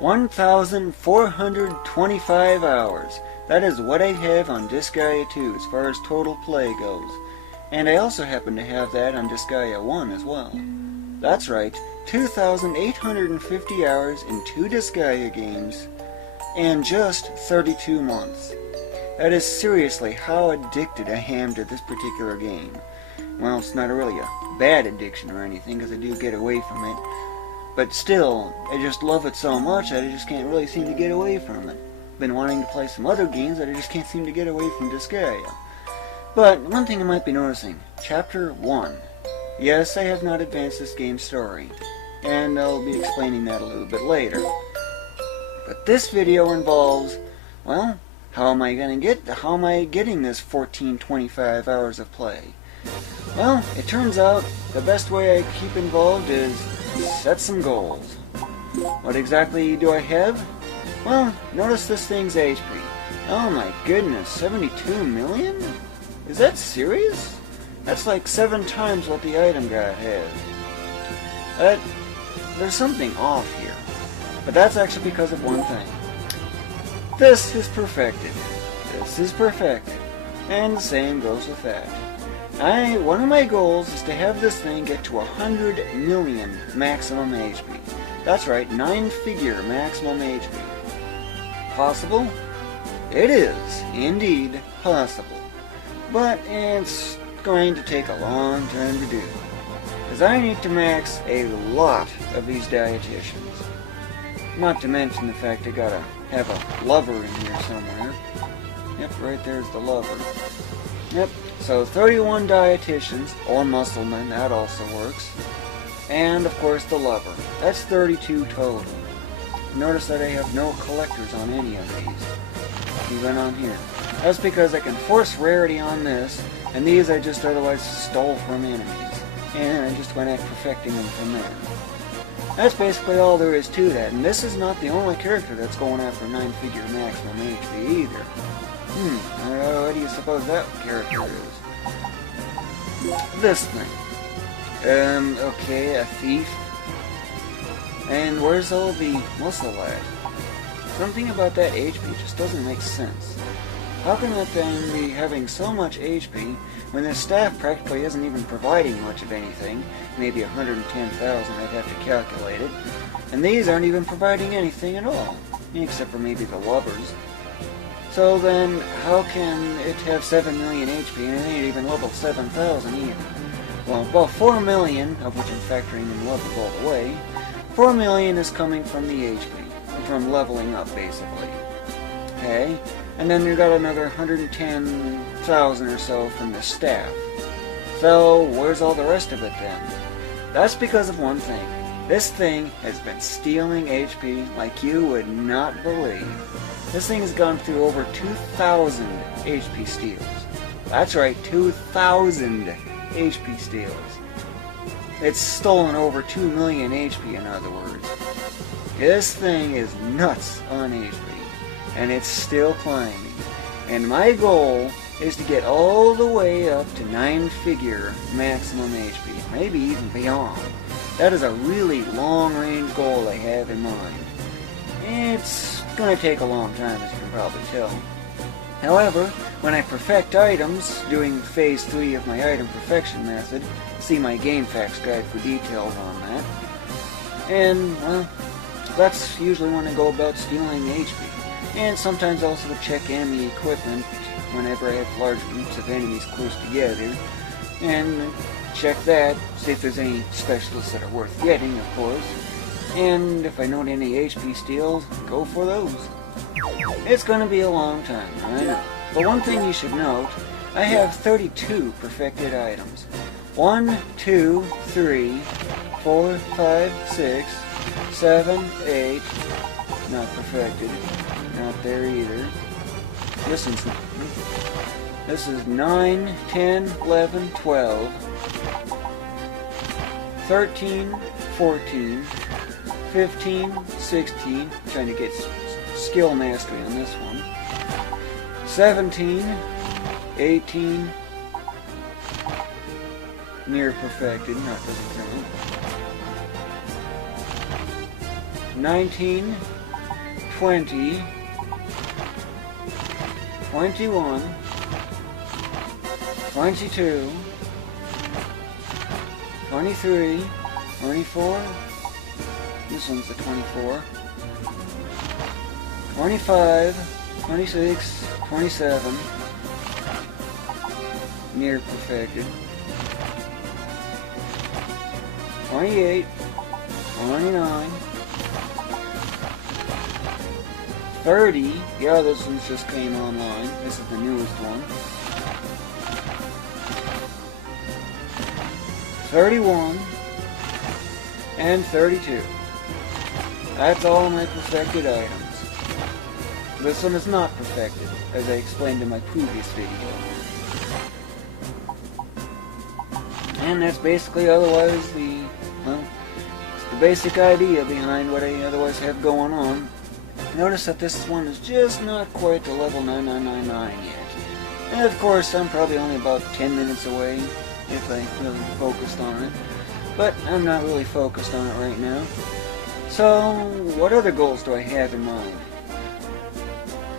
1,425 hours. That is what I have on Disgaea 2 as far as total play goes. And I also happen to have that on Disgaea 1 as well. That's right, 2,850 hours in 2 Disgaea games, and just 32 months. That is seriously how addicted I am to this particular game. Well, it's not really a bad addiction or anything, because I do get away from it. But still, I just love it so much that I just can't really seem to get away from it. Been wanting to play some other games that I just can't seem to get away from Disgaea. But one thing I might be noticing, Chapter 1. Yes, I have not advanced this game's story, and I'll be explaining that a little bit later. But this video involves, well, how am I getting this 1,425 hours of play? Well, it turns out the best way I keep involved is set some goals. What exactly do I have? Well, notice this thing's HP. Oh my goodness, 72 million? Is that serious? That's like 7 times what the item guy has. There's something off here. But that's actually because of one thing. This is perfected. This is perfected. And the same goes with that. One of my goals is to have this thing get to 100 million maximum HP. That's right, 9-figure maximum HP. Possible? It is, indeed, possible. But it's going to take a long time to do, as I need to max a lot of these dietitians. Not to mention the fact I gotta have a lover in here somewhere. Yep, right there's the lover. Yep, so 31 dietitians, or musclemen, that also works. And, of course, the lover. That's 32 total. Notice that I have no collectors on any of these, even on here. That's because I can force rarity on this, and these I just otherwise stole from enemies. And I just went at perfecting them from there. That's basically all there is to that, and this is not the only character that's going after 9-figure maximum HP either. What do you suppose that character is? This thing. Okay, a thief. And where's all the muscle at? Something about that HP just doesn't make sense. How can that thing be having so much HP when the staff practically isn't even providing much of anything? Maybe 110,000, I'd have to calculate it. And these aren't even providing anything at all, except for maybe the lovers. So then, how can it have 7 million HP and it ain't even level 7,000 either? Well, about 4 million, of which I'm factoring in levels all the way, 4 million is coming from the HP, from leveling up basically. Okay? And then you've got another 110,000 or so from the staff. So, where's all the rest of it then? That's because of one thing. This thing has been stealing HP like you would not believe. This thing has gone through over 2,000 HP steals. That's right, 2,000 HP steals. It's stolen over 2 million HP, in other words. This thing is nuts on HP, and it's still climbing. And my goal is to get all the way up to 9-figure maximum HP, maybe even beyond. That is a really long-range goal I have in mind. It's going to take a long time, as you can probably tell. However, when I perfect items, doing phase 3 of my item perfection method, see my game facts guide for details on that. And, well, that's usually when I go about stealing HP. And sometimes also to check enemy equipment whenever I have large groups of enemies close together. And check that, see if there's any specialists that are worth getting, of course. And if I note any HP steals, go for those. It's going to be a long time, I know. But one thing you should note, I have 32 perfected items. 1, 2, 3, 4, 5, 6, 7, 8, not perfected, not there either. This is 9, 10, 11, 12, 13, 14, 15, 16, trying to get skill mastery on this one, 17, 18, near perfected, not doesn't count, 19, 20, 21, 22, 23, 24, this one's the 24, 25, 26, 27, near perfected, 28, 29, 30, yeah, this one just came online, this is the newest one, 31, and 32. That's all my perfected items. This one is not perfected, as I explained in my previous video. And that's basically otherwise the basic idea behind what I otherwise have going on. Notice that this one is just not quite to level 9999 yet. And of course, I'm probably only about 10 minutes away if I really focused on it. But I'm not really focused on it right now. So, what other goals do I have in mind?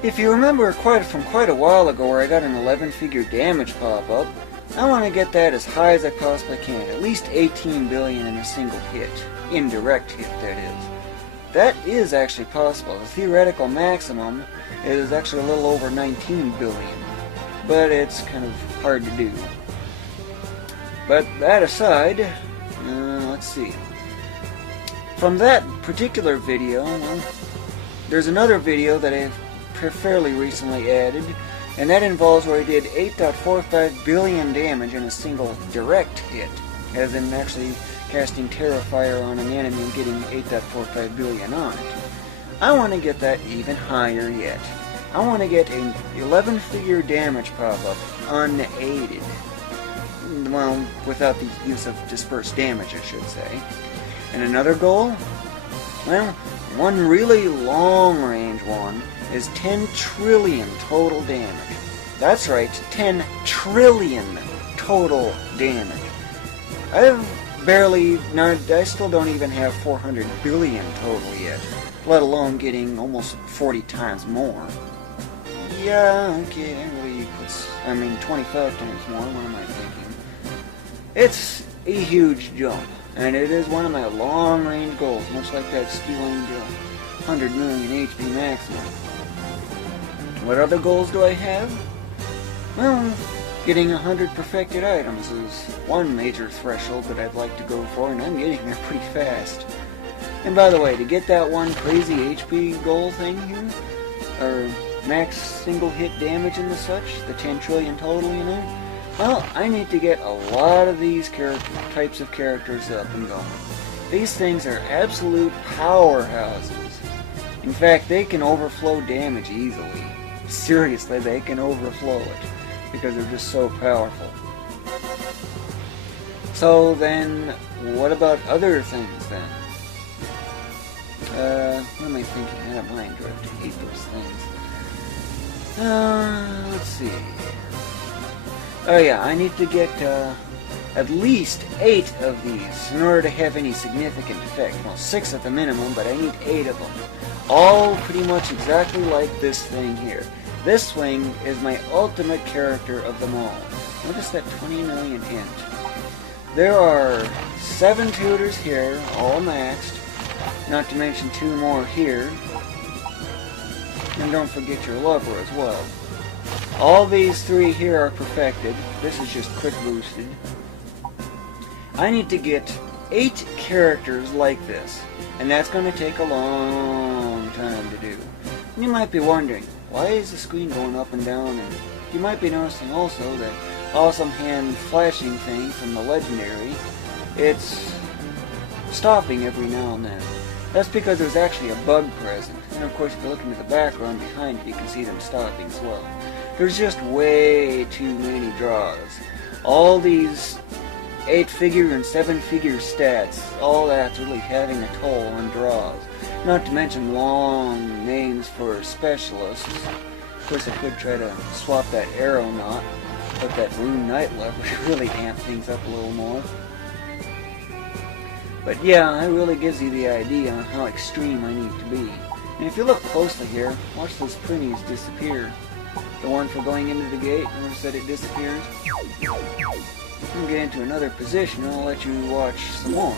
If you remember from quite a while ago where I got an 11-figure damage pop-up, I want to get that as high as I possibly can. At least 18 billion in a single hit. Indirect hit, that is. That is actually possible. The theoretical maximum is actually a little over 19 billion. But it's kind of hard to do. But that aside, let's see. From that particular video, well, there's another video that I've fairly recently added, and that involves where I did 8.45 billion damage in a single direct hit, as in actually casting Terrifier on an enemy and getting 8.45 billion on it. I want to get that even higher yet. I want to get an 11-figure damage pop-up unaided. Well, without the use of dispersed damage, I should say. And another goal? Well, one really long-range one is 10 trillion total damage. That's right, 10 trillion total damage. I still don't even have 400 billion total yet, let alone getting almost 40 times more. Yeah, okay, that really puts, 25 times more, what am I thinking? It's a huge jump, and it is one of my long-range goals, much like that stealing the 100 million HP maximum. What other goals do I have? Well, getting 100 perfected items is one major threshold that I'd like to go for, and I'm getting there pretty fast. And by the way, to get that one crazy HP goal thing here, or max single hit damage and the such, the 10 trillion total, you know, well, I need to get a lot of these types of characters up and going. These things are absolute powerhouses. In fact, they can overflow damage easily. Seriously, they can overflow it, because they're just so powerful. So then, what about other things then? What am I thinking? I had a mind drift. I hate those things. Let's see. Oh yeah, I need to get at least 8 of these in order to have any significant effect. Well, 6 at the minimum, but I need 8 of them. All pretty much exactly like this thing here. This swing is my ultimate character of them all. Notice that 20 million int. There are 7 tutors here, all maxed. Not to mention 2 more here. And don't forget your lover as well. All these 3 here are perfected. This is just quick boosted. I need to get 8 characters like this. And that's going to take a long time to do. And you might be wondering, why is the screen going up and down? And you might be noticing also that awesome hand flashing thing from the legendary, it's stopping every now and then. That's because there's actually a bug present. And of course, if you look into the background behind it, you can see them stopping as well. There's just way too many draws. All these 8-figure and 7-figure stats, all that's really having a toll on draws. Not to mention long names for specialists. Of course, I could try to swap that arrow knot, but that rune knight lever really amp things up a little more. But yeah, it really gives you the idea on how extreme I need to be. And if you look closely here, watch those printies disappear. The one for going into the gate, notice that it disappears? I'm going to get into another position and I'll let you watch some more.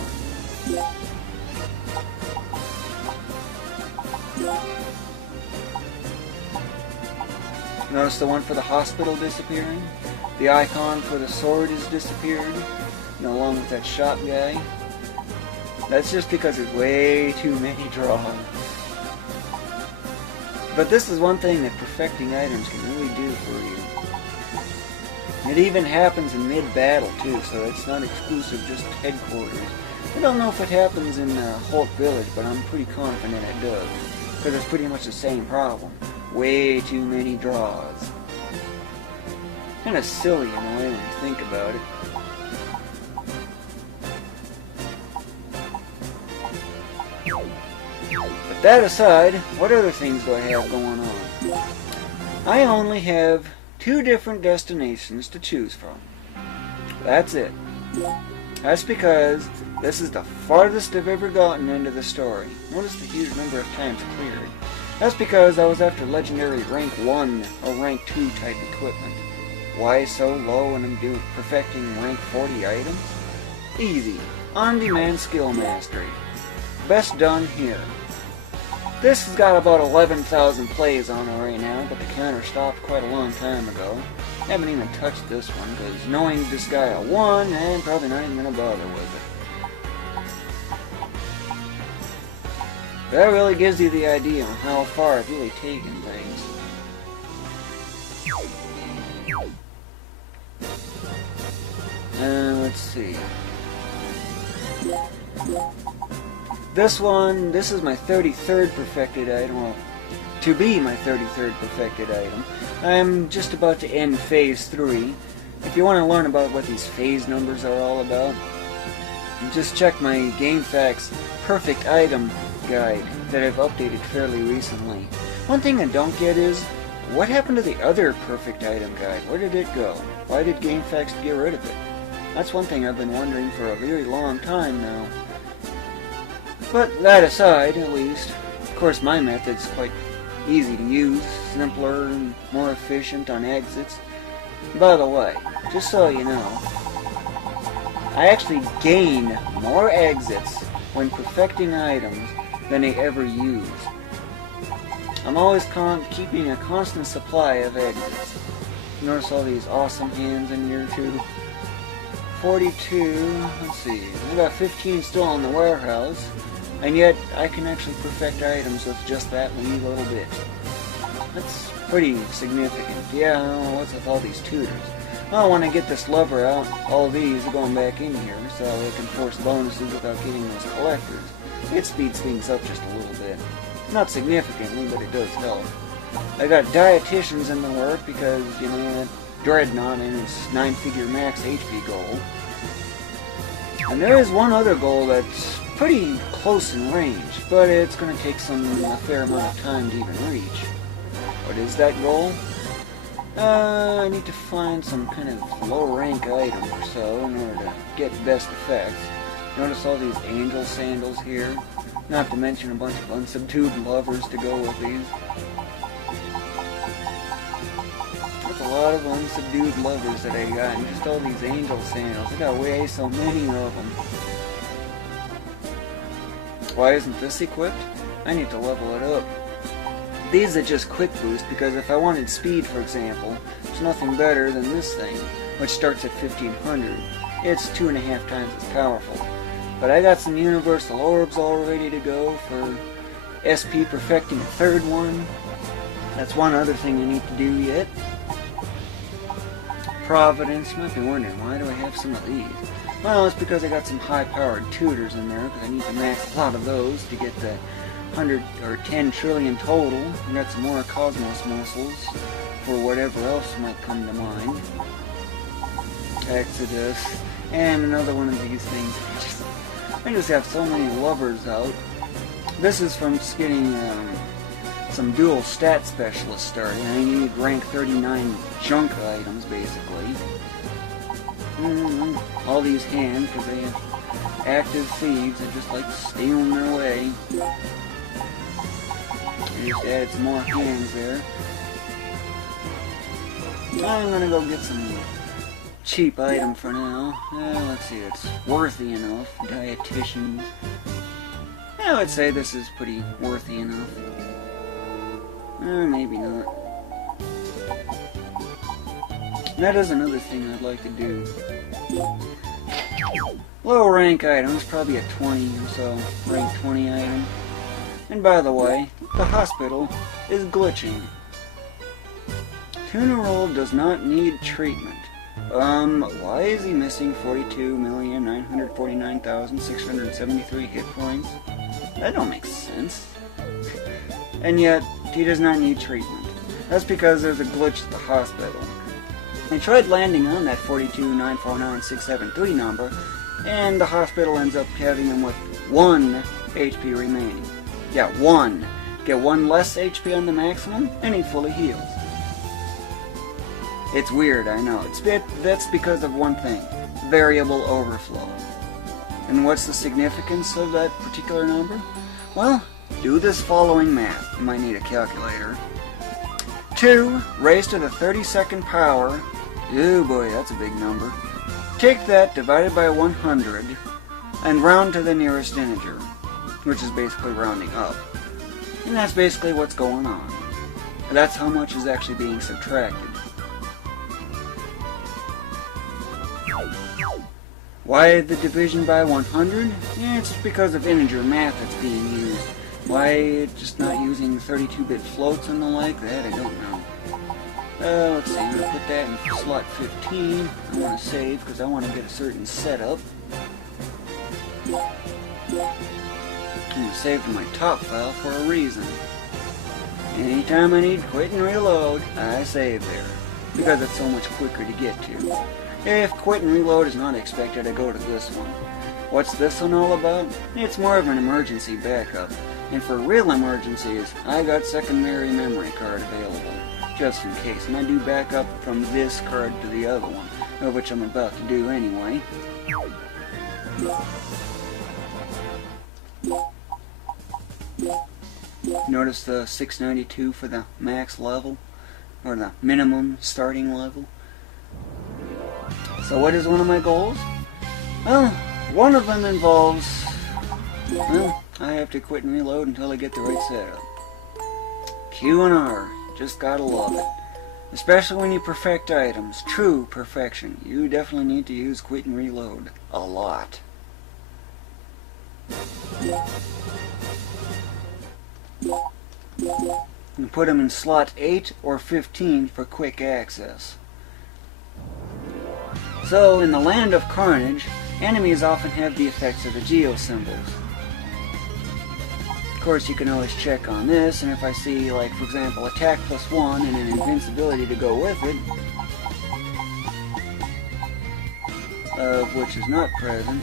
Notice the one for the hospital disappearing? The icon for the sword is disappeared, and along with that shop guy. That's just because there's way too many draws. But this is one thing that perfecting items can really do for you. It even happens in mid-battle too, so it's not exclusive just to headquarters. I don't know if it happens in Holt Village, but I'm pretty confident it does. Because it's pretty much the same problem. Way too many draws. Kind of silly in a way when you think about it. But that aside, what other things do I have going on? I only have 2 different destinations to choose from. That's it. That's because this is the farthest I've ever gotten into the story. Notice the huge number of times cleared. That's because I was after legendary rank 1 or rank 2 type equipment. Why so low when I'm perfecting rank 40 items? Easy. On-demand skill mastery. Best done here. This has got about 11,000 plays on it right now, but the counter stopped quite a long time ago. I haven't even touched this one, because knowing Disgaea 1, I'm probably not even going to bother with it. That really gives you the idea on how far I've really taken things. Let's see. This is my 33rd perfected item, well, to be my 33rd perfected item. I'm just about to end phase 3. If you want to learn about what these phase numbers are all about, just check my GameFAQs perfect item guide that I've updated fairly recently. One thing I don't get is, what happened to the other perfect item guide? Where did it go? Why did GameFAQs get rid of it? That's one thing I've been wondering for a very long time now. But that aside, at least, of course my method's quite easy to use, simpler and more efficient on exits. By the way, just so you know, I actually gain more exits when perfecting items than I ever use. I'm always keeping a constant supply of exits. Notice all these awesome hands in here too. 42, let's see, I got 15 still in the warehouse, and yet I can actually perfect items with just that wee little bit. That's pretty significant. Yeah, I don't know what's with all these tutors. Well, when I get this lever out, all these are going back in here, so I can force bonuses without getting those collectors. It speeds things up just a little bit. Not significantly, but it does help. I got dietitians in the work because, you know, Dreadnought and its 9-figure max HP goal. And there is one other goal that's pretty close in range, but it's going to take a fair amount of time to even reach. What is that goal? I need to find some kind of low rank item or so in order to get best effects. Notice all these angel sandals here, not to mention a bunch of unsubdued lovers to go with these. That's a lot of unsubdued lovers that I got, and just all these angel sandals. I got way so many of them. Why isn't this equipped? I need to level it up. These are just quick boost because if I wanted speed, for example, there's nothing better than this thing, which starts at 1500. It's 2.5 times as powerful. But I got some universal orbs all ready to go for SP perfecting a 3rd one. That's one other thing I need to do yet. Providence, you might be wondering, why do I have some of these? Well, it's because I got some high-powered tutors in there, because I need to max a lot of those to get the 100 or 10 trillion total. I got some more Cosmos muscles for whatever else might come to mind. Exodus, and another one of these things. I just have so many lovers out. This is from just getting some dual stat specialists started. I need rank 39 junk items, basically. All these hands, because they have active thieves that just like stealing their way. Just add some more hands there. I'm gonna go get some cheap item for now. Let's see, it's worthy enough. Dietitians. I would say this is pretty worthy enough. Or maybe not. That is another thing I'd like to do. Low rank items, probably a 20 or so. Rank 20 item. And by the way, the hospital is glitching. Tuner does not need treatment. Why is he missing 42,949,673 hit points? That don't make sense. And yet, he does not need treatment. That's because there's a glitch at the hospital. I tried landing on that 42,949,673 number, and the hospital ends up having him with 1 HP remaining. Yeah, 1. Get 1 less HP on the maximum, and he fully heals. It's weird, I know. That's because of one thing. Variable overflow. And what's the significance of that particular number? Well, do this following math. You might need a calculator. 2 raised to the 32nd power. Oh boy, that's a big number. Take that divided by 100 and round to the nearest integer, which is basically rounding up. And that's basically what's going on. That's how much is actually being subtracted. Why the division by 100? Yeah, it's because of integer math that's being used. Why just not using 32-bit floats and the like? That I don't know. Let's see, I'm going to put that in slot 15. I want to save because I want to get a certain setup. I'm going to save to my top file for a reason. Anytime I need quit and reload, I save there. Because it's so much quicker to get to. If quit and reload is not expected, I go to this one. What's this one all about? It's more of an emergency backup. And for real emergencies, I got secondary memory card available. Just in case. And I do back up from this card to the other one. Which I'm about to do anyway. Notice the 692 for the max level. Or the minimum starting level. So what is one of my goals? Well, one of them involves, well, I have to quit and reload until I get the right setup. Q and R, just gotta love it. Especially when you perfect items, true perfection. You definitely need to use quit and reload a lot. And put them in slot 8 or 15 for quick access. So, in the land of carnage, enemies often have the effects of the geo symbols. Of course, you can always check on this, and if I see, like, for example, attack +1 and an invincibility to go with it, which is not present.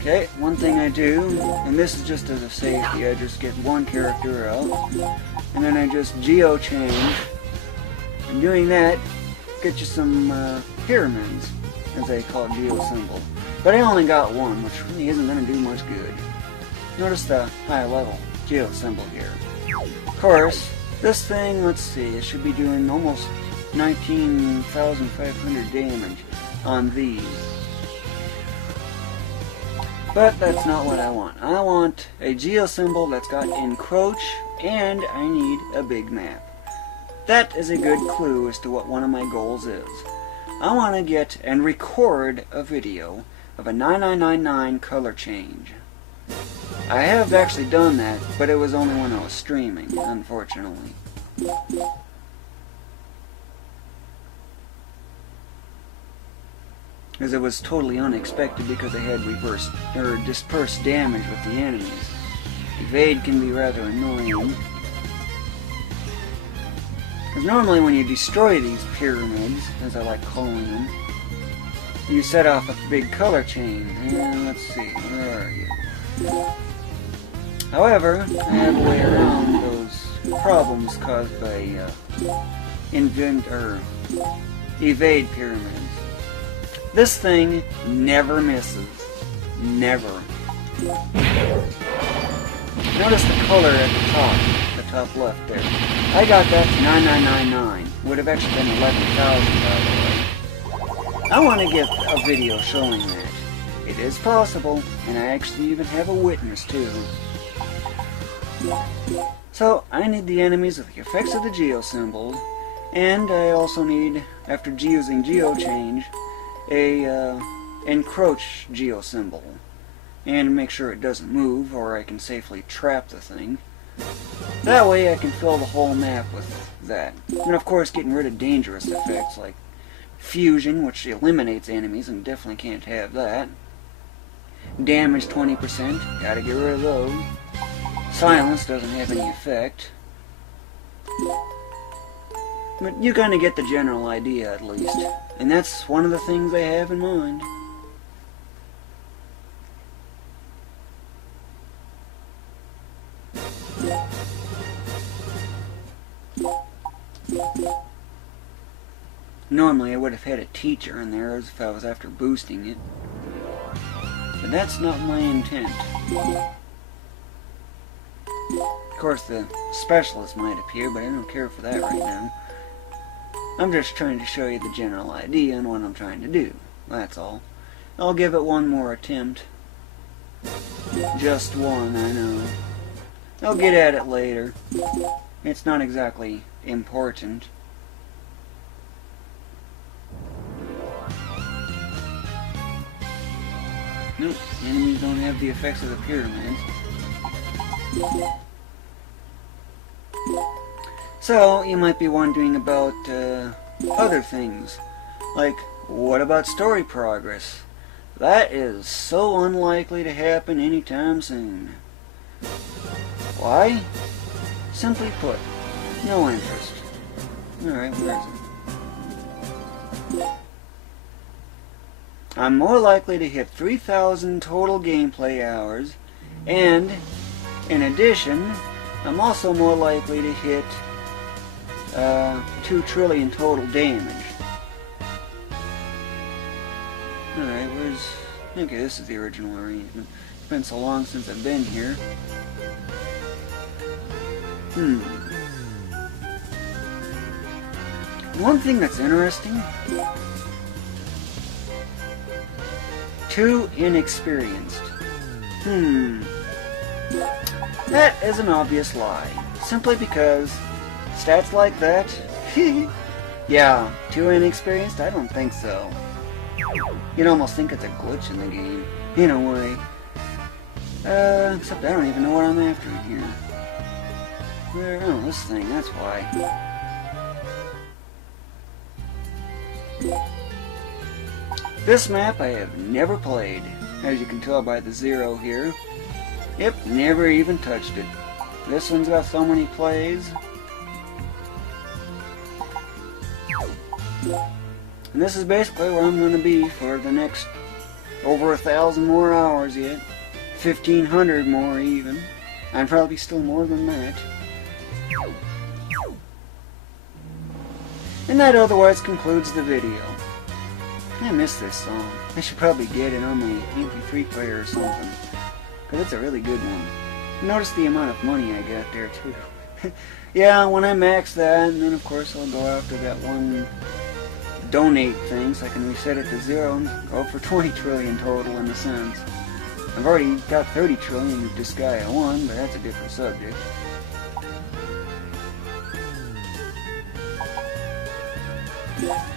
Okay, one thing I do, and this is just as a safety, I just get one character out, and then I just geo change, and doing that, get you some pyramids, as they call it, geo symbol. But I only got one, which really isn't going to do much good. Notice the high level geo symbol here. Of course, this thing, let's see, it should be doing almost 19,500 damage on these. But that's not what I want. I want a geo symbol that's got encroach, and I need a big map. That is a good clue as to what one of my goals is. I want to get and record a video of a 9999 color change. I have actually done that, but it was only when I was streaming, unfortunately. Because it was totally unexpected because I had reversed or dispersed damage with the enemies. Evade can be rather annoying. Because normally when you destroy these pyramids, as I like calling them, you set off a big color chain. And let's see, where are you? However, I have a way around those problems caused by evade pyramids. This thing never misses. Never. Notice the color at the top left there. I got that to 9999. Would have actually been 11,000, by the way. I want to get a video showing that. It is possible, and I actually even have a witness too. So, I need the enemies with the effects of the geo symbol, and I also need, after using geochange, a encroach geo symbol. And make sure it doesn't move, or I can safely trap the thing. That way I can fill the whole map with that. And of course getting rid of dangerous effects like fusion, which eliminates enemies, and definitely can't have that. Damage 20%, gotta get rid of those. Silence doesn't have any effect. But you kinda get the general idea at least. And that's one of the things I have in mind. Normally I would have had a teacher in there as if I was after boosting it. But that's not my intent. Of course the specialist might appear, but I don't care for that right now. I'm just trying to show you the general idea and what I'm trying to do. That's all. I'll give it one more attempt. Just one, I know. I'll get at it later. It's not exactly important. Nope, enemies don't have the effects of the pyramids. So, you might be wondering about other things. Like, what about story progress? That is so unlikely to happen anytime soon. Why? Simply put, no interest. Alright, where is it? I'm more likely to hit 3,000 total gameplay hours, and, in addition, I'm also more likely to hit 2 trillion total damage. Alright, where's... Okay, this is the original arrangement. It's been so long since I've been here. One thing that's interesting... Too inexperienced. That is an obvious lie. Simply because stats like that... Yeah, too inexperienced? I don't think so. You'd almost think it's a glitch in the game. In a way. Except I don't even know what I'm after in here. Oh, this thing, that's why. This map I have never played, as you can tell by the 0 here. Yep, never even touched it. This one's got so many plays. And this is basically where I'm going to be for the next over 1,000 more hours yet. 1,500 more even. And probably still more than that. And that otherwise concludes the video. I miss this song. I should probably get it on my MP3 player or something. Because it's a really good one. Notice the amount of money I got there too. Yeah, when I max that, and then of course I'll go after that one donate thing so I can reset it to 0 and go for 20 trillion total in a sense. I've already got 30 trillion with Disgaea 1, but that's a different subject. Yeah.